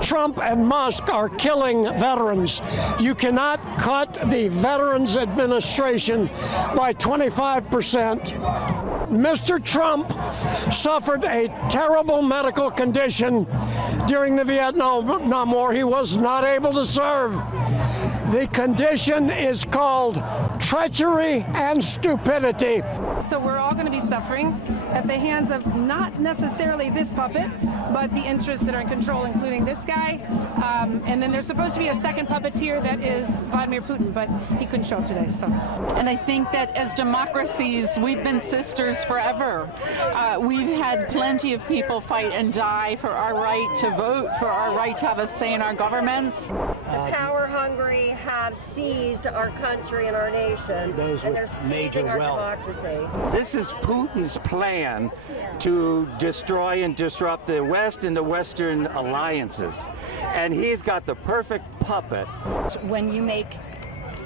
Trump and Musk are killing veterans. You cannot cut the Veterans Administration by 25%. Mr. Trump suffered a terrible medical condition during the Vietnam War. He was not able to serve. The condition is called treachery and stupidity. So we're all going to be suffering at the hands of not necessarily this puppet, but the interests that are in control, including this guy. And then there's supposed to be a second puppeteer that is Vladimir Putin, but he couldn't show up today. So. And I think that as democracies, we've been sisters forever. We've had plenty of people fight and die for our right to vote, for our right to have a say in our governments. The power-hungry have seized our country and our nation, those and with they're major seizing our wealth. democracy. This is Putin's plan to destroy and disrupt the West and the Western alliances. And he's got the perfect puppet. When you make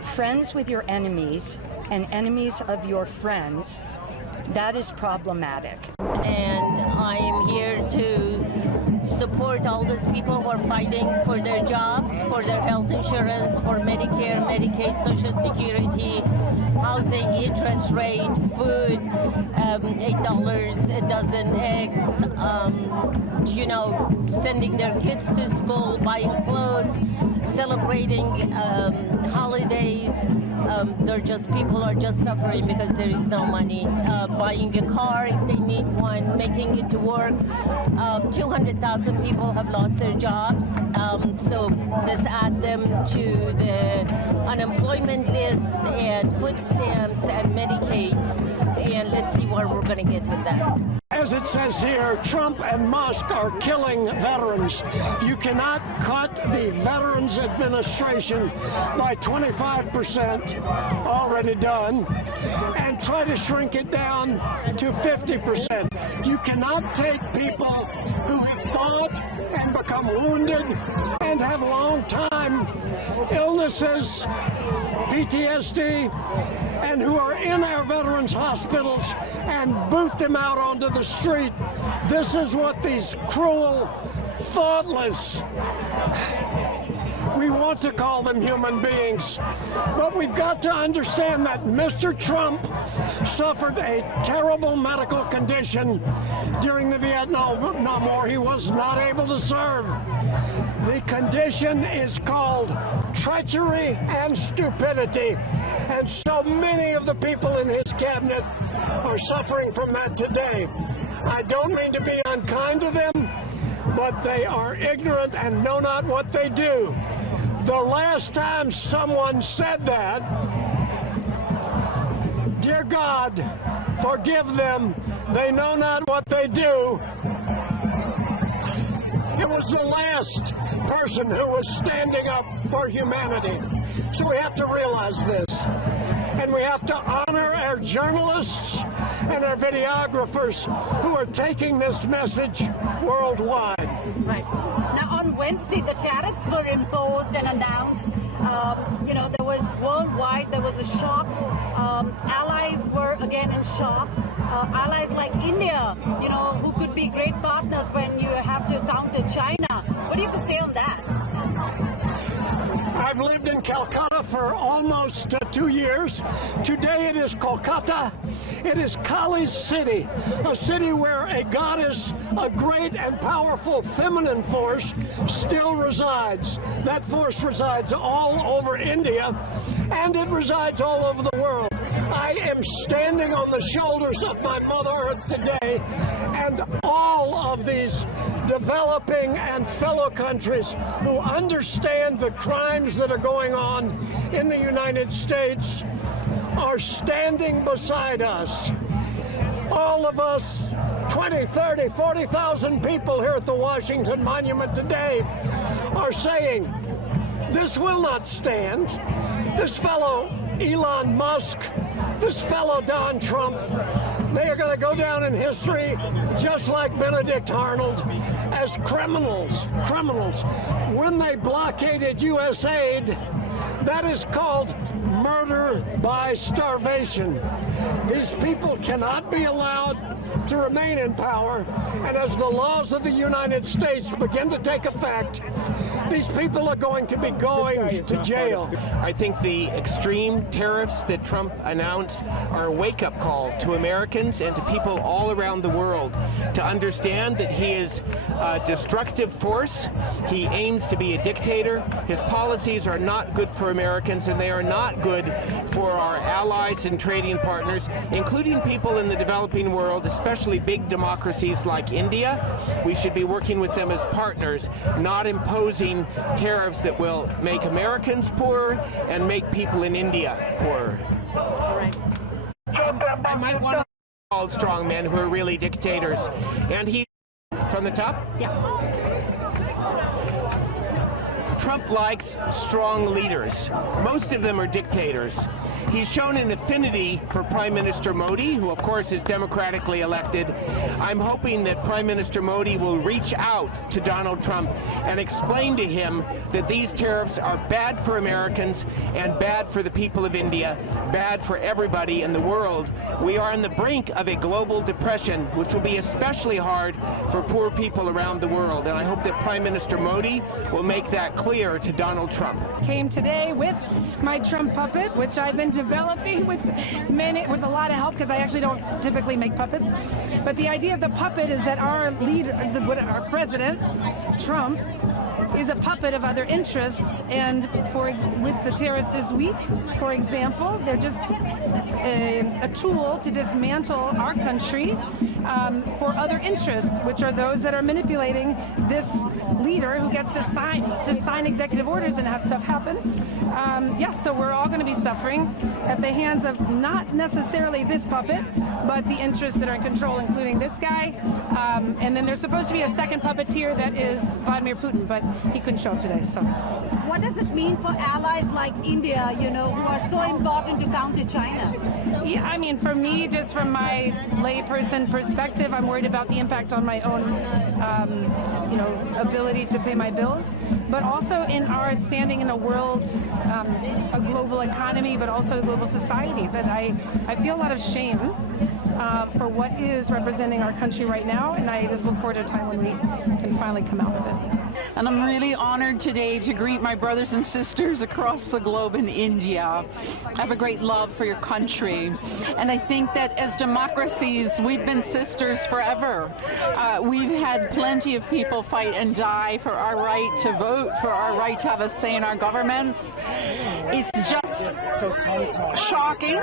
friends with your enemies and enemies of your friends, that is problematic. And I am here to support all those people who are fighting for their jobs, for their health insurance, for Medicare, Medicaid, Social Security, housing, interest rate, food, $8 a dozen eggs, sending their kids to school, buying clothes, celebrating holidays. People are just suffering because there is no money. Buying a car if they need one, making it to work. 200,000 people have lost their jobs. So let's add them to the unemployment list and food stamps and Medicaid. And let's see where we're going to get with that. As it says here, Trump and Musk are killing veterans. You cannot cut the Veterans Administration by 25%, already done, and try to shrink it down to 50%. You cannot take people who have fought and become wounded and have long-time illnesses, PTSD, and who are in our veterans' hospitals and boot them out onto the street. This is what these cruel, thoughtless, we want to call them human beings, but we've got to understand that Mr. Trump suffered a terrible medical condition during the Vietnam War. He was not able to serve. The condition is called treachery and stupidity, and so many of the people in his cabinet are suffering from that today. I don't mean to be unkind to them, but they are ignorant and know not what they do. The last time someone said that, dear God, forgive them, they know not what they do. It was the last person who was standing up for humanity. So we have to realize this. And we have to honor our journalists and our videographers who are taking this message worldwide. Right. Now on Wednesday, the tariffs were imposed and announced. There was worldwide, there was a shock. Allies were again in shock. Allies like India, who could be great partners when you have to counter China. What do you have to say on that? I've lived in Calcutta for almost 2 years. Today it is Kolkata. It is Kali's city, a city where a goddess, a great and powerful feminine force, still resides. That force resides all over India, and it resides all over the world. I am standing on the shoulders of my Mother Earth today, and all of these developing and fellow countries who understand the crimes that are going on in the United States are standing beside us. All of us, 20, 30, 40,000 people here at the Washington Monument today are saying, this will not stand. This fellow Elon Musk, this fellow Don Trump, they are going to go down in history just like Benedict Arnold as criminals. When they blockaded U.S. aid, that is called murder by starvation. These people cannot be allowed Trump to remain in power, and as the laws of the United States begin to take effect, these people are going to be going to jail. I think the extreme tariffs that Trump announced are a wake-up call to Americans and to people all around the world to understand that he is a destructive force. He aims to be a dictator. His policies are not good for Americans, and they are not good for our allies and trading partners, including people in the developing world, especially big democracies like India. We should be working with them as partners, not imposing tariffs that will make Americans poorer and make people in India poorer. I might want to call strong men who are really dictators. And he, from the top? Yeah. Trump likes strong leaders. Most of them are dictators. He's shown an affinity for Prime Minister Modi, who of course is democratically elected. I'm hoping that Prime Minister Modi will reach out to Donald Trump and explain to him that these tariffs are bad for Americans and bad for the people of India, bad for everybody in the world. We are on the brink of a global depression, which will be especially hard for poor people around the world. And I hope that Prime Minister Modi will make that clear to Donald Trump. Came today with my Trump puppet, which I've been developing with a lot of help, because I actually don't typically make puppets. But the idea of the puppet is that our leader, our president, Trump, is a puppet of other interests, and with the tariffs this week, for example, they're just a tool to dismantle our country for other interests, which are those that are manipulating this leader who gets to sign executive orders and have stuff happen. So we're all going to be suffering at the hands of not necessarily this puppet, but the interests that are in control, including this guy. And then there's supposed to be a second puppeteer that is Vladimir Putin, but he couldn't show up today. So, what does it mean for allies like India, who are so important to counter China? Yeah, I mean, for me, just from my layperson perspective, I'm worried about the impact on my own, ability to pay my bills, but also in our standing in a world, a global economy, but also a global society. That I feel a lot of shame for what is representing our country right now, and I just look forward to a time when we can finally come out of it. And I'm really honored today to greet my brothers and sisters across the globe in India. I have a great love for your country, and I think that as democracies, we've been sisters forever. We've had plenty of people fight and die for our right to vote, for our right to have a say in our governments. It's just shocking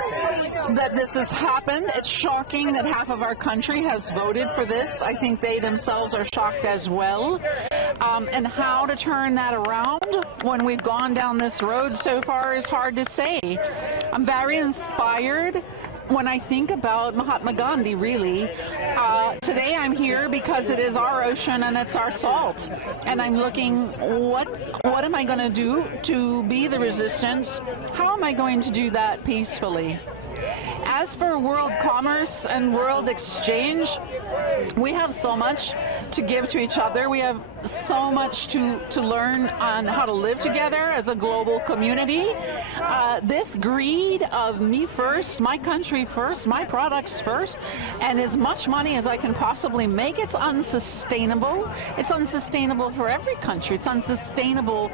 that this has happened. It's shocking that half of our country has voted for this. I think they themselves are shocked as well. And how to turn that around when we've gone down this road so far is hard to say. I'm very inspired when I think about Mahatma Gandhi, really. Today I'm here because it is our ocean and it's our salt. And I'm looking, what am I going to do to be the resistance? How am I going to do that peacefully? As for world commerce and world exchange, we have so much to give to each other. We have so much to learn on how to live together as a global community. This greed of me first, my country first, my products first, and as much money as I can possibly make, it's unsustainable. It's unsustainable for every country. It's unsustainable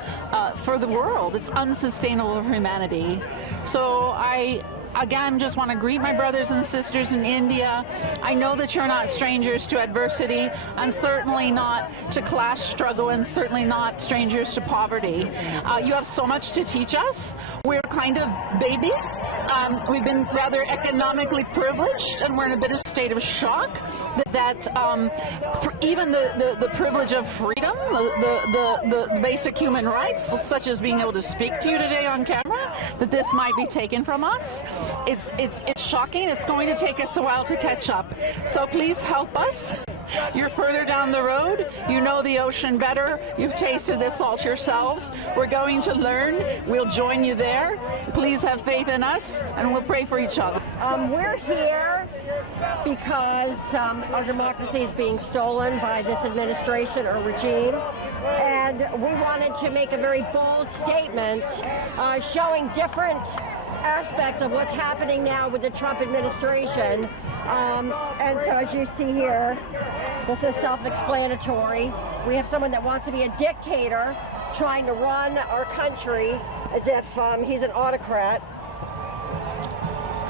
for the world. It's unsustainable for humanity. So I again just want to greet my brothers and sisters in India. I know that you're not strangers to adversity, and certainly not to class struggle, and certainly not strangers to poverty. You have so much to teach us. We're kind of babies. We've been rather economically privileged, and we're in a bit of state of shock that even the privilege of freedom, the basic human rights, such as being able to speak to you today on camera, that this might be taken from us. It's shocking. It's going to take us a while to catch up. So please help us. You're further down the road. You know the ocean better. You've tasted this salt yourselves. We're going to learn. We'll join you there. Please have faith in us, and we'll pray for each other. We're here because our democracy is being stolen by this administration or regime, and we wanted to make a very bold statement showing different aspects of what's happening now with the Trump administration, And so as you see here, this is self-explanatory. We have someone that wants to be a dictator trying to run our country as if he's an autocrat.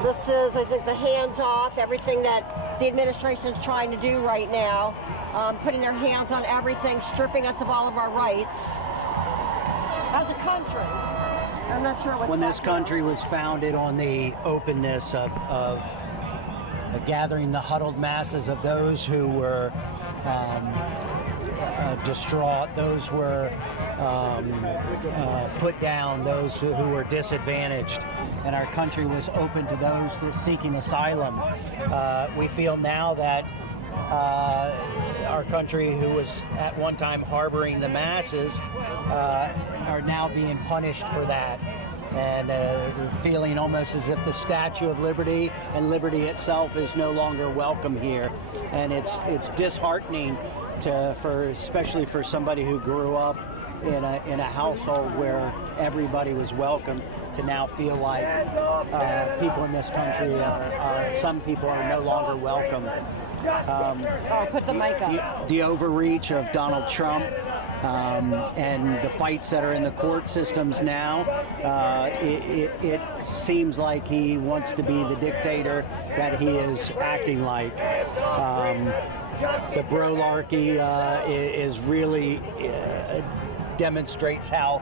This is, I think, the hands-off, everything that the administration is trying to do right now, putting their hands on everything, stripping us of all of our rights. As a country, I'm not sure what. When this country was founded on the openness of gathering the huddled masses of those who were distraught, those were put down, those who were disadvantaged, and our country was open to those seeking asylum. We feel now that our country, who was at one time harboring the masses, are now being punished for that, and feeling almost as if the Statue of Liberty and liberty itself is no longer welcome here. And it's disheartening especially for somebody who grew up in a household where everybody was welcome, to now feel like people in this country some people are no longer welcome. Put the mic up. The overreach of Donald Trump and the fights that are in the court systems now, it seems like he wants to be the dictator that he is acting like. The brolarchy is really demonstrates how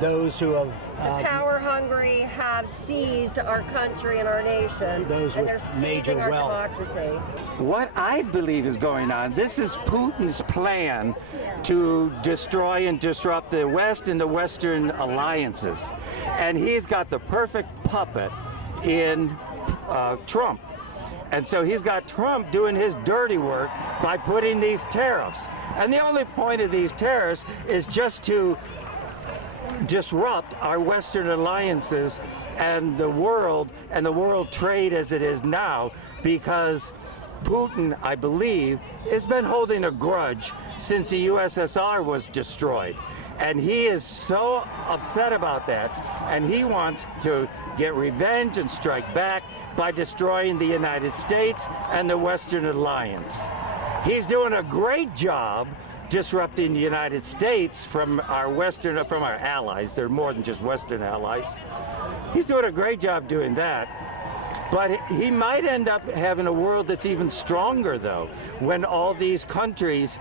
those who have the power hungry have seized our country and our nation, those and with they're major seizing our wealth. democracy. What I believe is going on, this is Putin's plan to destroy and disrupt the West and the Western alliances. And he's got the perfect puppet in Trump. And so he's got Trump doing his dirty work by putting these tariffs. And the only point of these tariffs is just to disrupt our Western alliances and the world trade as it is now, because Putin, I believe, has been holding a grudge since the USSR was destroyed. And he is so upset about that, and he wants to get revenge and strike back by destroying the United States and the Western Alliance. He's doing a great job disrupting the United States from our allies. They're more than just Western allies. He's doing a great job doing that. But he might end up having a world that's even stronger, though, when all these countries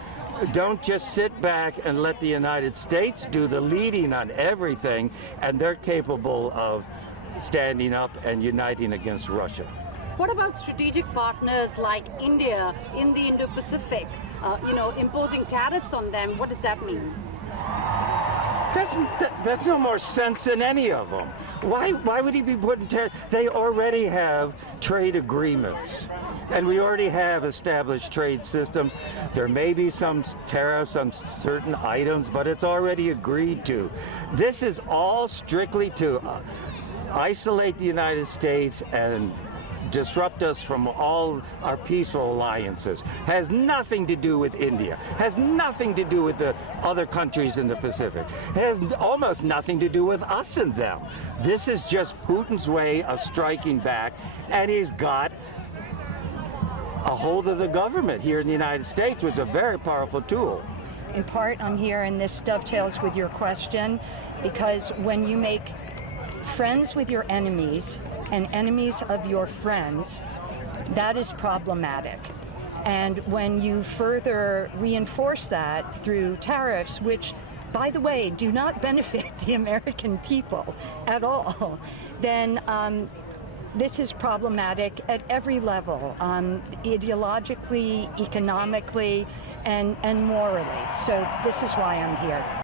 don't just sit back and let the United States do the leading on everything, and they're capable of standing up and uniting against Russia. What about strategic partners like India in the Indo-Pacific, imposing tariffs on them? What does that mean? That's no more sense than any of them. Why would he be putting tariffs? They already have trade agreements, and we already have established trade systems. There may be some tariffs on certain items, but it's already agreed to. This is all strictly to isolate the United States and disrupt us from all our peaceful alliances. Has nothing to do with India, has nothing to do with the other countries in the Pacific, has almost nothing to do with us and them. This is just Putin's way of striking back, and he's got a hold of the government here in the United States, which is a very powerful tool. In part, I'm here, and this dovetails with your question, because when you make friends with your enemies and enemies of your friends, that is problematic. And when you further reinforce that through tariffs, which, by the way, do not benefit the American people at all, then this is problematic at every level, ideologically, economically, and morally. So this is why I'm here.